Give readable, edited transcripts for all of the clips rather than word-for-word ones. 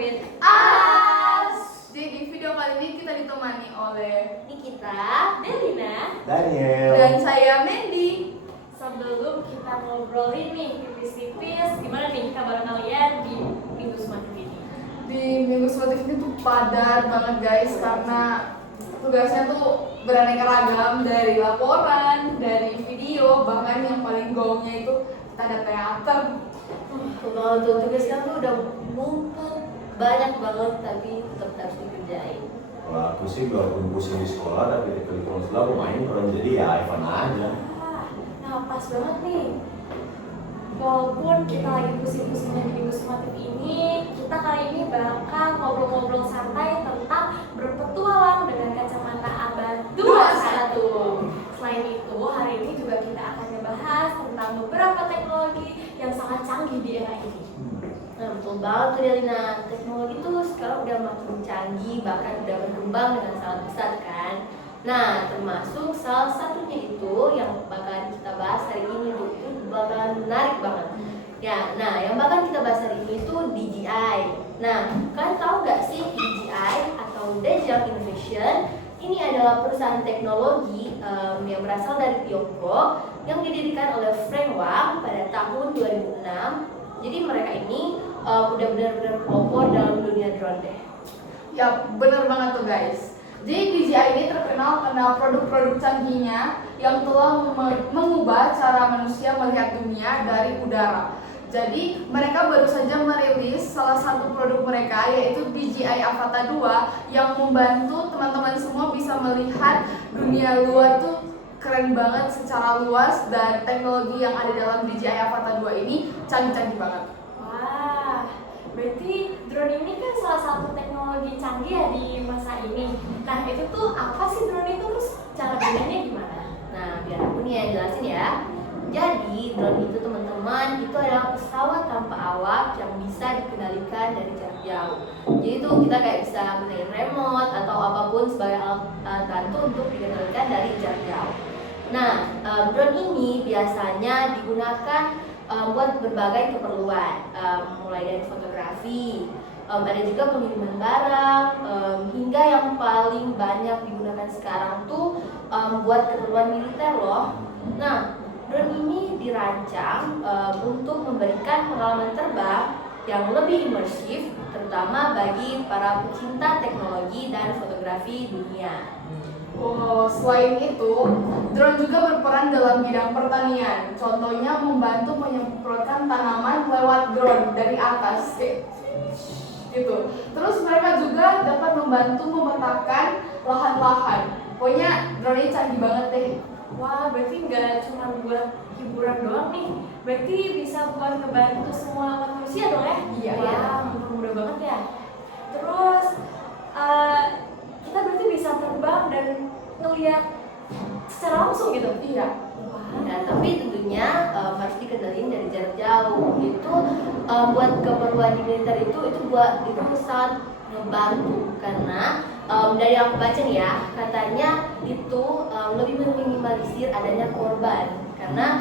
with As. Jadi di video kali ini kita ditemani oleh Nikita, Delina, Daniel. dan saya Mandy. sebelum kita ngobrolin nih tipis-tipis, gimana nih kabar kalian di minggu semakin ini? Di minggu seperti ini tuh padat banget guys karena tugasnya tuh beraneka ragam, dari laporan, dari video, bahkan yang paling gaungnya itu kita ada teater. Kalau untuk tugasnya tuh udah numpuk banyak banget tapi tetap harus dikerjain. Wah, aku sih walaupun pusing di sekolah tapi di kurikulum sekolah aku main orang jadi ya Ivan aja. Nah pas banget nih. Walaupun kita lagi pusing-pusingnya di minggu semakin ini, kita kali ini bakal ngobrol-ngobrol santai tentang berpetualang dengan kacamata abad 21. Selain itu, hari ini juga kita akan membahas tentang beberapa teknologi yang sangat canggih di era ini. Nah, betul banget tuh Delina, teknologi tuh sekarang udah makin canggih, bahkan udah berkembang dengan sangat pesat kan. Nah, termasuk salah satunya itu yang bakalan kita bahas hari ini tuh, itu bakalan menarik banget. Ya, nah yang bakalan kita bahas hari ini tuh DJI. Nah, kalian tahu nggak sih DJI atau Digital Innovation? Ini adalah perusahaan teknologi yang berasal dari Tiongkok yang didirikan oleh Frank Wang pada tahun 2006. Jadi mereka ini udah benar-benar pelopor dalam dunia drone deh. Ya bener banget tuh guys. Jadi DJI ini terkenal karena produk-produk canggihnya yang telah mengubah cara manusia melihat dunia dari udara. Jadi mereka baru saja merilis salah satu produk mereka yaitu DJI Avata 2 yang membantu teman-teman semua bisa melihat dunia luar tuh keren banget secara luas, dan teknologi yang ada dalam DJI Avata 2 ini canggih-canggih banget. Wah, berarti drone ini kan salah satu teknologi canggih ya di masa ini. Nah itu tuh apa sih drone itu, terus cara gunanya gimana? Nah, biar aku nih yang jelasin ya. Jadi, drone itu teman-teman, itu adalah pesawat tanpa awak yang bisa dikendalikan dari jarak jauh. Jadi itu kita kayak bisa gunain remote atau apapun sebagai alat bantu untuk dikendalikan dari jarak jauh. Nah, drone ini biasanya digunakan buat berbagai keperluan, mulai dari fotografi, ada juga pengiriman barang, hingga yang paling banyak digunakan sekarang tuh buat keperluan militer loh. Nah, drone ini dirancang untuk memberikan pengalaman terbang yang lebih imersif, terutama bagi para pecinta teknologi dan fotografi dunia. Oh, selain itu, drone juga berperan dalam bidang pertanian. Contohnya membantu menyemprotkan tanaman lewat drone dari atas, gitu. Terus mereka juga dapat membantu memetakan lahan-lahan. Pokoknya drone ini canggih banget deh. Wah, berarti nggak cuma buat hiburan doang nih, berarti bisa buat ngebantu semua manusia dong ya? Iya, Wah, iya. mudah banget ya. Terus kita berarti bisa terbang dan ngeliat secara langsung gitu? Iya. Wah, Nah, tapi tentunya harus dikendaliin dari jarak jauh. Itu buat keperluan di militer itu sangat ngebantu karena dari yang aku baca nih ya, katanya itu lebih meminimalisir adanya korban karena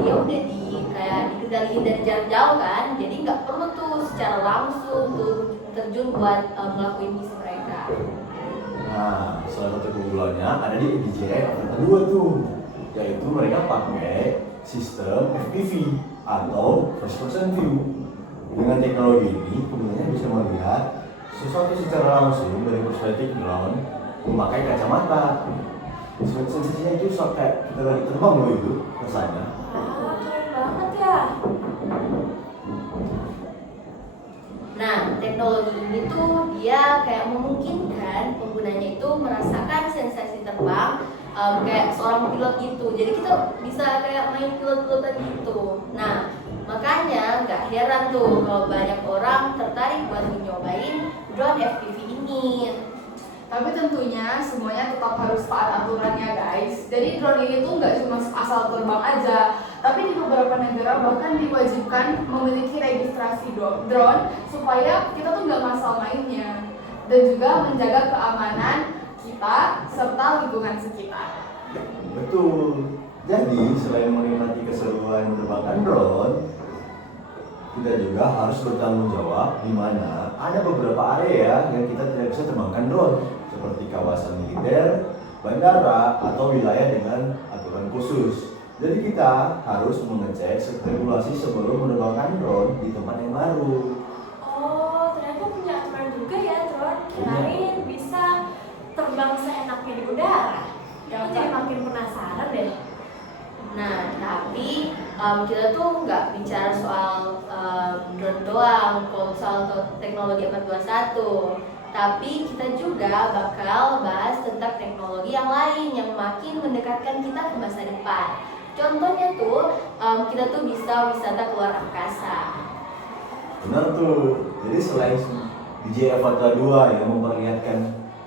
dia udah dikendaliin dari jarak jauh kan, jadi nggak perlu tuh secara langsung tuh terjun buat ngelakuin misi mereka. Nah, salah satu keunggulannya ada di DJI Avata 2 tuh, yaitu mereka pakai sistem FPV atau first person view. Dengan teknologi ini, penggunanya bisa melihat sesuatu secara langsung dari perspektif drone memakai kacamata. Sensasinya itu kayak kita lagi terbang loh itu rasanya. keren banget ya. Nah, teknologi ini tuh dia kayak memungkinkan penggunanya itu merasakan sensasi terbang kayak seorang pilot gitu. Jadi kita bisa kayak main pilot-pilotan gitu. Nah, makanya nggak heran tuh kalau banyak orang tertarik buat nyobain drone FPV ini. Tapi tentunya semuanya tetap harus taat aturannya guys. Jadi drone ini tuh nggak cuma asal terbang aja, tapi di beberapa negara bahkan diwajibkan memiliki registrasi drone supaya kita tuh nggak ngasal mainnya, dan juga menjaga keamanan kita serta lingkungan sekitar. Betul. Jadi selain menikmati keseruan menerbangkan drone, kita juga harus bertanggung jawab di mana ada beberapa area yang kita tidak bisa terbangkan drone, seperti kawasan militer, bandara, atau wilayah dengan aturan khusus. Jadi kita harus mengecek regulasi sebelum menerbangkan drone di tempat yang baru. Oh, ternyata punya aturan juga ya drone. Kirain bisa terbang seenaknya di udara. Aku jadi makin penasaran deh. Nah, tapi kita tuh nggak bicara soal drone doang, kalau soal teknologi 421. Tapi kita juga bakal bahas tentang teknologi yang lain yang makin mendekatkan kita ke masa depan. Contohnya tuh, kita tuh bisa wisata keluar angkasa. Benar tuh. Jadi selain DJI Avata 2 yang memperlihatkan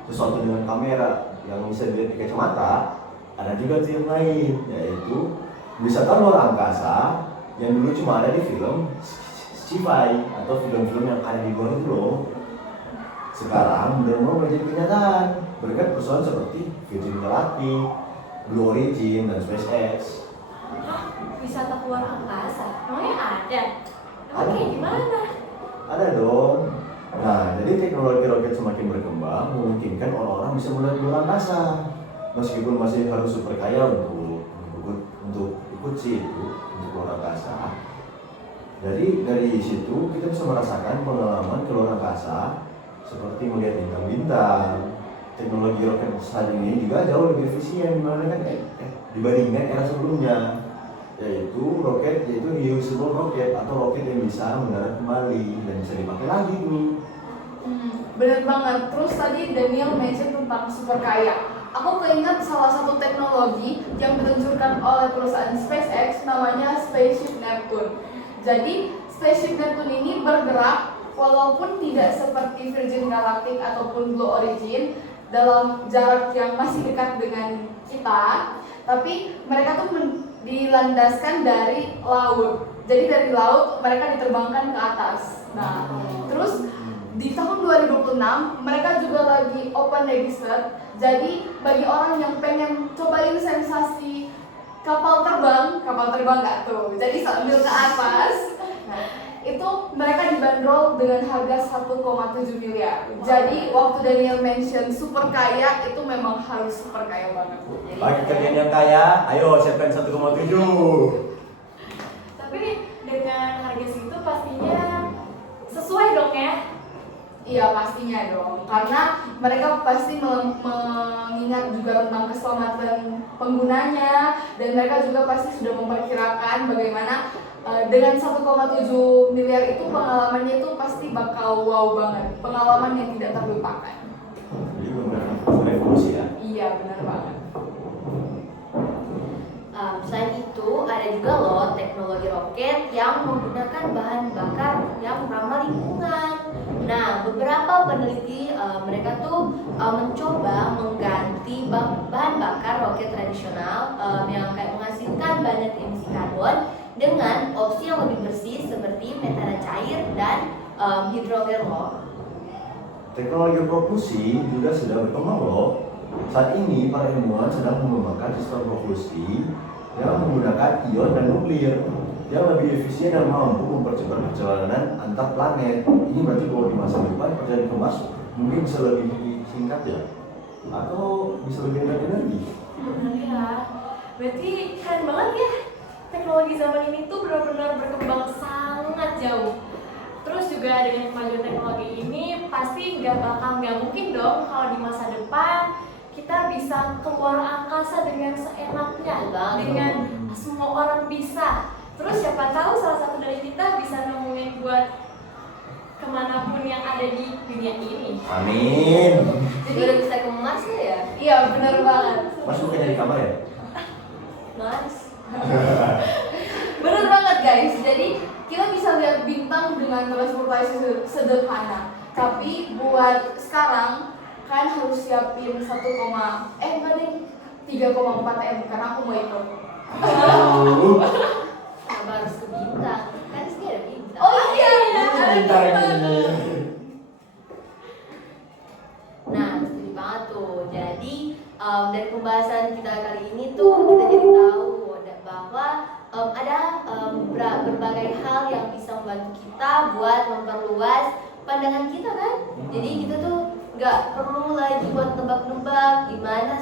sesuatu dengan kamera yang bisa dilihat di kacamata, ada juga tuh yang lain, yaitu wisata luar angkasa yang dulu cuma ada di film sci-fi atau film-film yang ada di luar itu loh. Sekarang benar-benar menjadi kenyataan berkat perusahaan seperti Virgin Galactic, Blue Origin, dan SpaceX. Hah? Wisata keluar angkasa? Emangnya ada? Emang Ada. kayak gimana? Ada dong. Nah, jadi teknologi roket semakin berkembang memungkinkan orang-orang bisa melihat luar angkasa. Meskipun masih harus super kaya untuk ikut sih itu untuk luar angkasa. Dari situ kita bisa merasakan pengalaman ke luar angkasa seperti melihat bintang-bintang. Teknologi roket saat ini juga jauh lebih efisien dibandingkan era sebelumnya, yaitu reusable roket atau roket yang bisa mendarat kembali dan bisa dipakai lagi tuh. Bener banget. Terus tadi Daniel mention tentang super kaya. Aku keinget salah satu teknologi yang diluncurkan oleh perusahaan SpaceX namanya Spaceship Neptune. Jadi Spaceship Neptune ini bergerak walaupun tidak seperti Virgin Galactic ataupun Blue Origin dalam jarak yang masih dekat dengan kita, tapi mereka tuh dilandaskan dari laut. Jadi dari laut mereka diterbangkan ke atas. Nah, terus di tahun 2026 mereka juga lagi open register. Jadi bagi orang yang pengen cobain sensasi kapal terbang nggak tuh? Jadi sambil ke atas. Nah, itu mereka dibanderol dengan harga 1,7 miliar. Jadi waktu Daniel mention super kaya itu memang harus super kaya banget. Bagi kalian yang kaya, ayo siapkan 1,7. Tapi dengan harga segitu pastinya sesuai dong ya? Iya pastinya dong, karena mereka pasti mengingat juga tentang keselamatan penggunanya, dan mereka juga pasti sudah memperkirakan bagaimana dengan 1,7 miliar itu pengalamannya itu pasti bakal wow banget, pengalaman yang tidak terlupakan. Jadi benar revolusi ya. Iya benar banget. Selain itu ada juga loh teknologi roket yang menggunakan bahan bakar yang ramah lingkungan. Nah, beberapa peneliti mereka tuh mencoba mengganti bahan bakar roket tradisional yang kayak menghasilkan banyak emisi karbon dengan opsi yang lebih bersih seperti metana cair dan hidrogen loh. Teknologi propulsi juga sedang berkembang loh. Saat ini para ilmuwan sedang mengembangkan sistem propulsi yang menggunakan ion dan nuklir yang lebih efisien dan mampu mempercepat perjalanan antar planet. Ini berarti bahwa di masa depan perjalanan ke Mars mungkin bisa lebih singkat ya, atau bisa lebih hemat energi. Benar ya. Berarti keren banget ya. Teknologi zaman ini tuh benar-benar berkembang sangat jauh. Terus juga dengan kemajuan teknologi ini pasti nggak mungkin dong kalau di masa depan kita bisa keluar angkasa dengan seenaknya, dengan semua orang bisa. Terus siapa tahu salah satu dari kita bisa nemuin buat kemanapun yang ada di dunia ini. Amin. Jadi udah bisa ke Mars ya? Iya benar banget. Mas bukan di kamar ya? Mars. Benar banget guys. Jadi kita bisa lihat bintang dengan transportasi sederhana. Tapi buat sekarang kan harus siapin 3,4 M karena aku mau ikut. Kenapa harus ke bintang? Kan sini ada bintang. Oh iya. Bintang ini. Nah, setuju banget tuh. Jadi dari pembahasan kita kali ini tuh kita jadi tahu bahwa ada berbagai hal yang bisa membantu kita buat memperluas pandangan kita kan. Jadi kita tuh nggak perlu lagi buat nebak-nebak gimana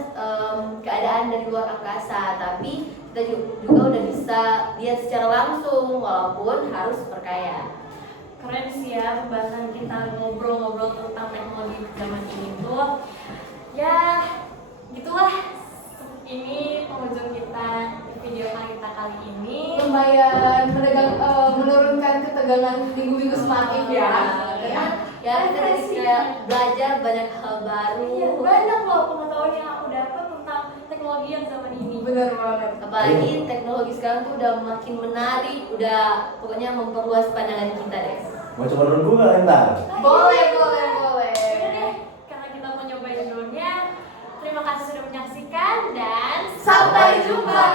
keadaan dari luar angkasa, tapi kita juga udah bisa lihat secara langsung walaupun harus perkaya. Keren sih ya pembahasan kita ngobrol-ngobrol tentang teknologi zaman ini tuh. Ya, gitulah. Ini penghujung kita video kita kali ini. Lumayan menurunkan ketegangan minggu-minggu semakin ya. Karena ya kita jadi kayak belajar banyak hal baru. Iya, banyak loh pengetahuan yang aku dapat tentang teknologi yang zaman ini. Bener banget. Apalagi teknologi sekarang tuh udah makin menarik, udah pokoknya memperluas pandangan kita deh. Mau coba drone gue nggak ntar? Boleh. Udah deh, karena kita mau nyobain drone-nya. Terima kasih sudah menyaksikan dan Sampai jumpa.